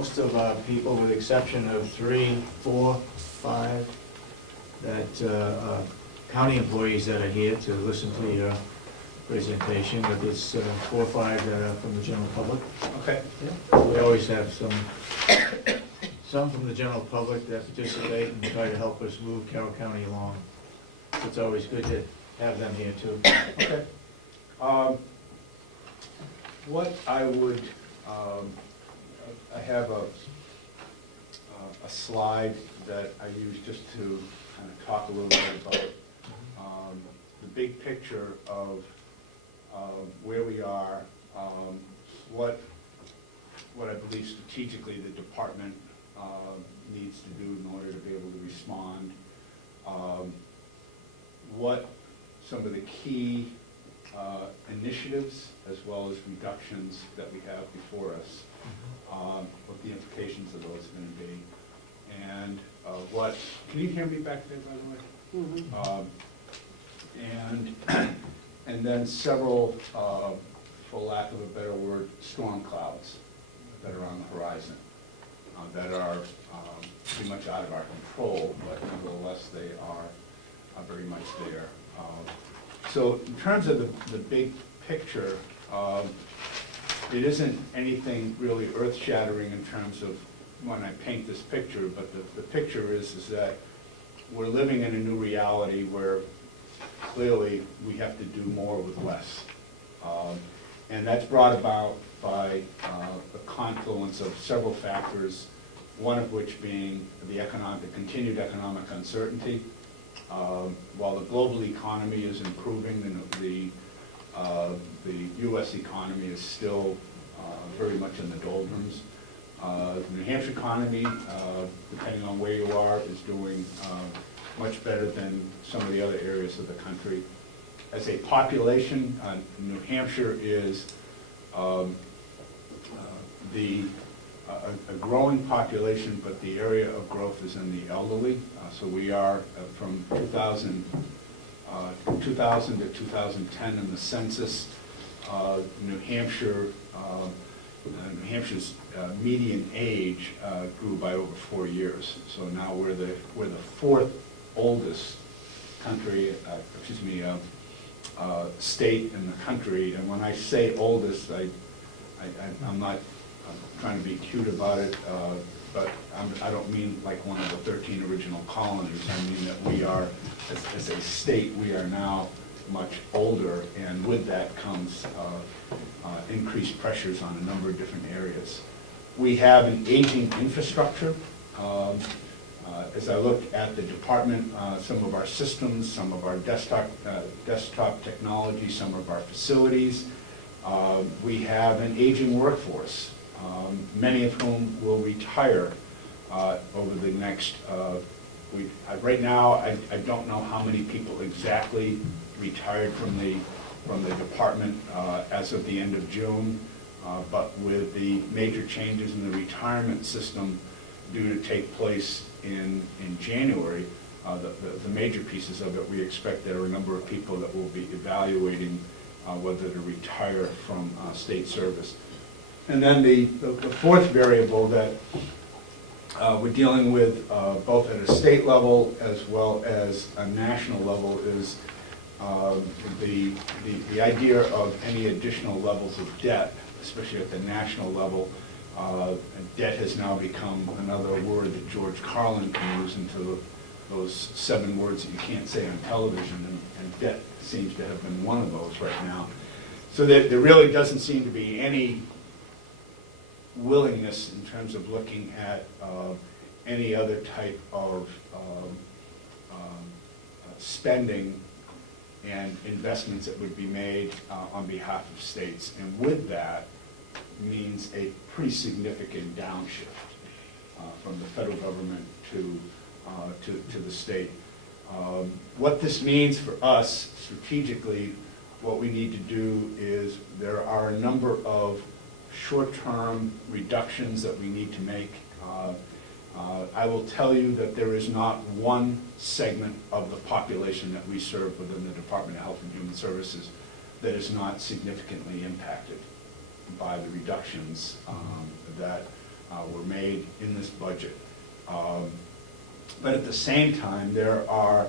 most of our people, with the exception of 3, 4, 5, that county employees that are here to listen to your presentation, but there's 4 or 5 that are from the general public. Okay. We always have some from the general public that participate and try to help us move Carroll County along. It's always good to have them here too. Okay. What I would, I have a slide that I use just to kind of talk a little bit about the big picture of where we are, what I believe strategically the department needs to do in order to be able to respond, what some of the key initiatives as well as reductions that we have before us, what the implications of those are going to be, and what, can you hear me back there, by the way? And then several, for lack of a better word, storm clouds that are on the horizon, that are pretty much out of our control, but nevertheless they are very much there. So in terms of the big picture, it isn't anything really earth-shattering in terms of when I paint this picture, but the picture is that we're living in a new reality where clearly we have to do more with less. And that's brought about by the confluence of several factors, one of which being the continued economic uncertainty. While the global economy is improving, the U.S. economy is still very much in the doldrums. The New Hampshire economy, depending on where you are, is doing much better than some of the other areas of the country. As a population, New Hampshire is a growing population, but the area of growth is in the elderly. So we are from 2000 to 2010 in the census, New Hampshire's median age grew by over 4 years. So now we're the 4th oldest country, state in the country. And when I say oldest, I'm not trying to be cute about it, but I don't mean like one of the 13 original colonies. I mean that we are, as a state, we are now much older, and with that comes increased pressures on a number of different areas. We have an aging infrastructure. As I look at the department, some of our systems, some of our desktop technology, some of our facilities, we have an aging workforce, many of whom will retire over the next, right now, I don't know how many people exactly retired from the department as of the end of June, but with the major changes in the retirement system due to take place in January, the major pieces of it, we expect there are a number of people that will be evaluating whether to retire from state service. And then the fourth variable that we're dealing with both at a state level as well as a national level is the idea of any additional levels of debt, especially at the national level. Debt has now become another word that George Carlin can use into those 7 words that you can't say on television, and debt seems to have been one of those right now. So there really doesn't seem to be any willingness in terms of looking at any other type of spending and investments that would be made on behalf of states. And with that means a pretty significant downshift from the federal government to the state. What this means for us strategically, what we need to do is there are a number of short-term reductions that we need to make. I will tell you that there is not one segment of the population that we serve within the Department of Health and Human Services that is not significantly impacted by the reductions that were made in this budget. But at the same time, there are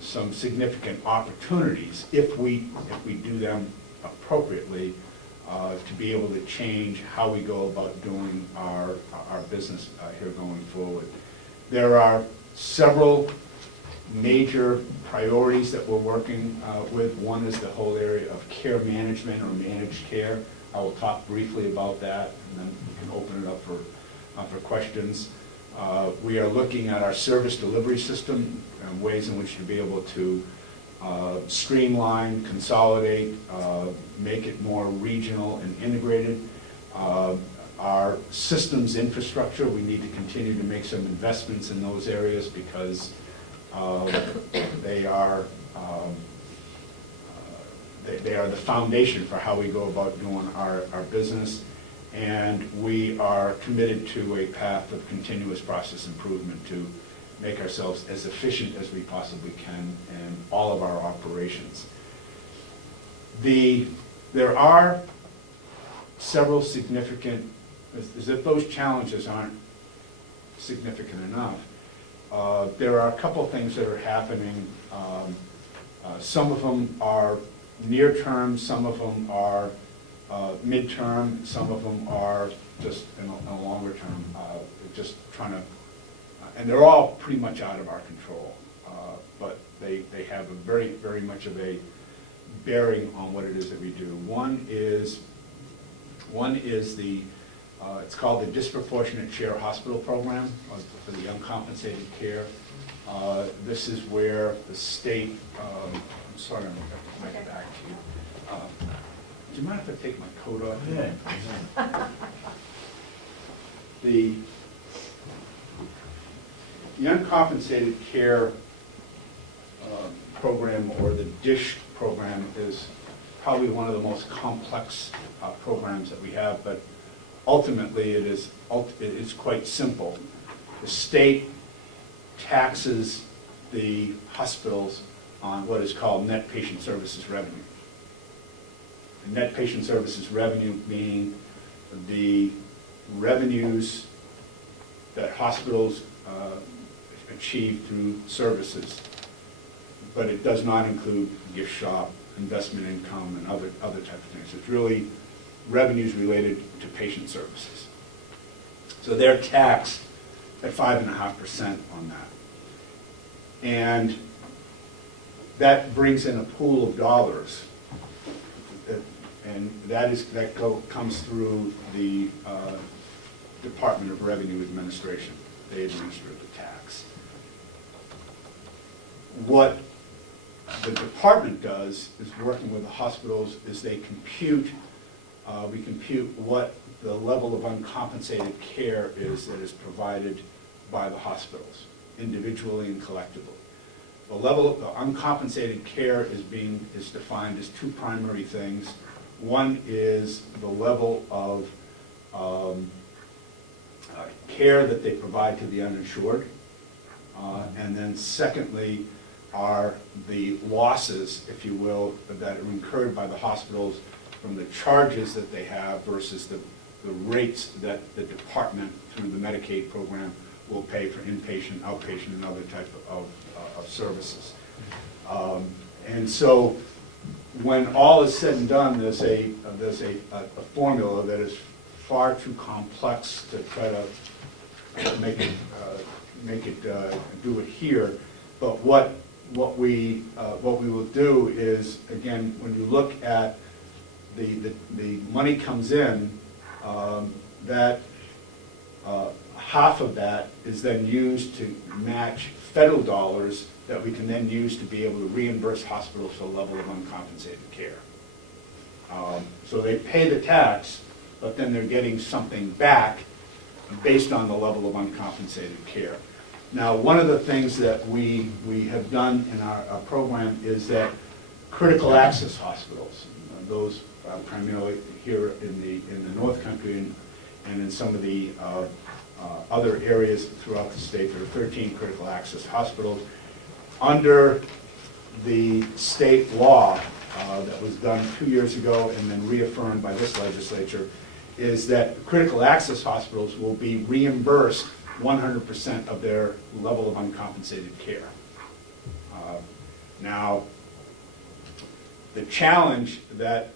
some significant opportunities, if we do them appropriately, to be able to change how we go about doing our business here going forward. There are several major priorities that we're working with. One is the whole area of care management or managed care. I will talk briefly about that, and then we can open it up for questions. We are looking at our service delivery system and ways in which to be able to streamline, consolidate, make it more regional and integrated. Our systems infrastructure, we need to continue to make some investments in those areas because they are the foundation for how we go about doing our business. And we are committed to a path of continuous process improvement to make ourselves as efficient as we possibly can in all of our operations. There are several significant, as if those challenges aren't significant enough, there are a couple things that are happening. Some of them are near term, some of them are midterm, some of them are just in a longer term, just trying to, and they're all pretty much out of our control, but they have a very, very much of a bearing on what it is that we do. One is the, it's called the Disproportionate Share Hospital Program for the uncompensated care. This is where the state, I'm sorry, I'm going to come back to you. Do you mind if I take my coat off? Yeah. The uncompensated care program, or the DISH program, is probably one of the most complex programs that we have, but ultimately it's quite simple. The state taxes the hospitals on what is called net patient services revenue. And net patient services revenue being the revenues that hospitals achieve through services, but it does not include gift shop, investment income, and other type of things. It's really revenues related to patient services. So they're taxed at 5.5% on that. And that brings in a pool of dollars, and that comes through the Department of Revenue Administration. They administer the tax. What the department does is, working with the hospitals, is they compute, we compute what the level of uncompensated care is that is provided by the hospitals, individually and collectively. The level of the uncompensated care is defined as two primary things. One is the level of care that they provide to the uninsured, and then secondly are the losses, if you will, that are incurred by the hospitals from the charges that they have versus the rates that the department, through the Medicaid program, will pay for inpatient, outpatient, and other type of services. And so when all is said and done, there's a formula that is far too complex to try to make it do it here. But what we will do is, again, when you look at the money comes in, that half of that is then used to match federal dollars that we can then use to be able to reimburse hospitals for the level of uncompensated care. So they pay the tax, but then they're getting something back based on the level of uncompensated care. Now, one of the things that we have done in our program is that critical access hospitals, those primarily here in the North Country and in some of the other areas throughout the state, there are 13 critical access hospitals. Under the state law that was done 2 years ago and then reaffirmed by this legislature, is that critical access hospitals will be reimbursed 100% of their level of uncompensated care. Now, the challenge that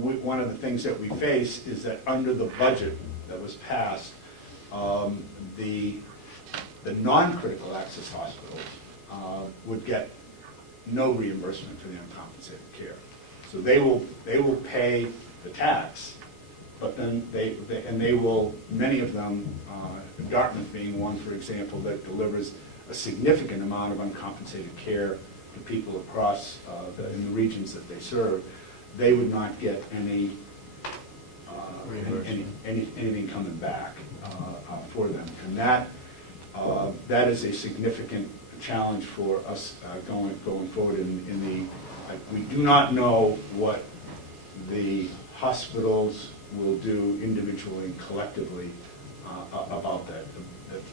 one of the things that we face is that under the budget that was passed, the non-critical access hospitals would get no reimbursement for the uncompensated care. So they will pay the tax, but then they will, many of them, Dartmouth being one, for example, that delivers a significant amount of uncompensated care to people across in the regions that they serve, they would not get anything coming back for them. And that is a significant challenge for us going forward we do not know what the hospitals will do individually and collectively about that.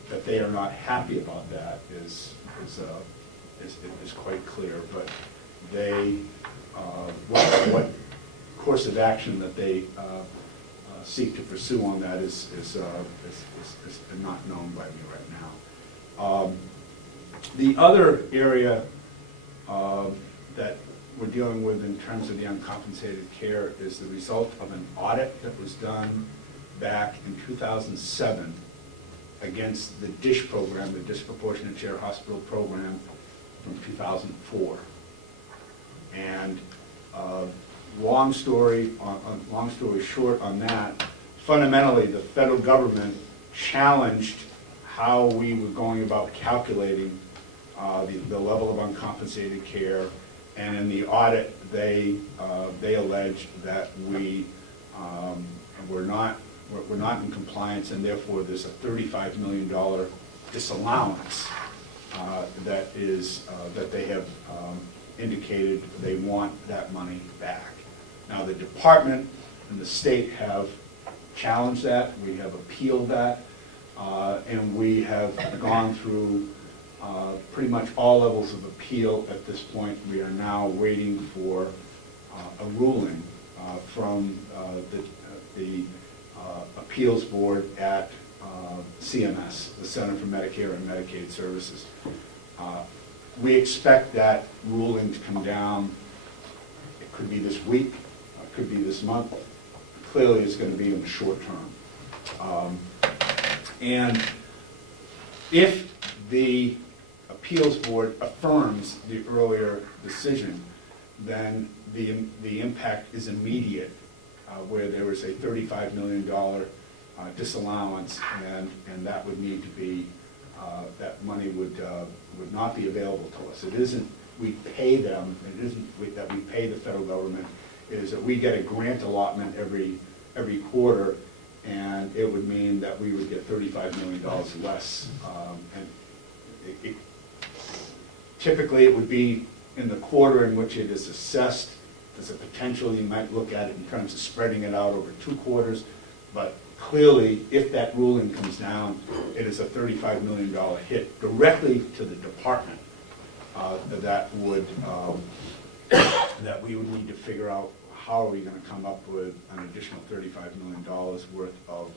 That they are not happy about that is quite clear, but they, what course of action that they seek to pursue on that is not known by me right now. The other area that we're dealing with in terms of the uncompensated care is the result of an audit that was done back in 2007 against the DSH program, the Disproportionate Share Hospital Program from 2004. And long story short on that, fundamentally the federal government challenged how we were going about calculating the level of uncompensated care, and in the audit they alleged that we were not in compliance, and therefore there's a $35 million disallowance that they have indicated they want that money back. Now the department and the state have challenged that, we have appealed that, and we have gone through pretty much all levels of appeal at this point. We are now waiting for a ruling from the appeals board at CMS, the Center for Medicare and Medicaid Services. We expect that ruling to come down. It could be this week, it could be this month. Clearly it's going to be in the short term. And if the appeals board affirms the earlier decision, then the impact is immediate, where there is a $35 million disallowance, and that would need to be, that money would not be available to us. It isn't we pay them, it isn't that we pay the federal government, it is that we get a grant allotment every quarter, and it would mean that we would get $35 million less. And typically it would be in the quarter in which it is assessed. There's a potential you might look at it in terms of spreading it out over 2 quarters, but clearly if that ruling comes down, it is a $35 million hit directly to the department that we would need to figure out how are we going to come up with an additional $35 million worth of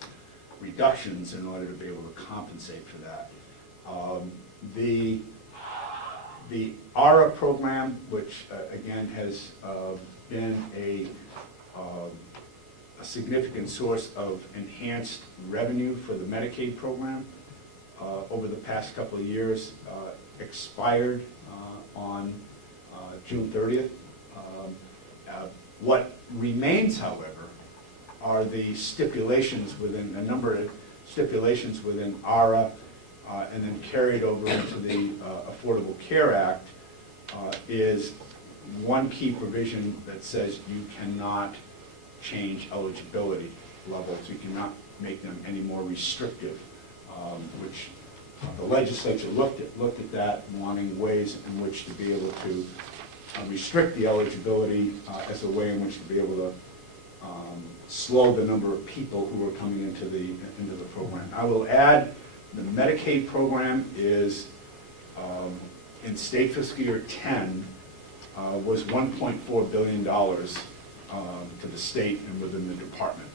reductions in order to be able to compensate for that. The ARA program, which again has been a significant source of enhanced revenue for the Medicaid program over the past couple of years, expired on June 30th. What remains, however, are the stipulations within, a number of stipulations within ARA, and then carried over into the Affordable Care Act, is one key provision that says you cannot change eligibility levels. You cannot make them any more restrictive, which the legislature looked at that, wanting ways in which to be able to restrict the eligibility as a way in which to be able to slow the number of people who are coming into the program. I will add, the Medicaid program is, in state fiscal year 10, was $1.4 billion to the state and within the department.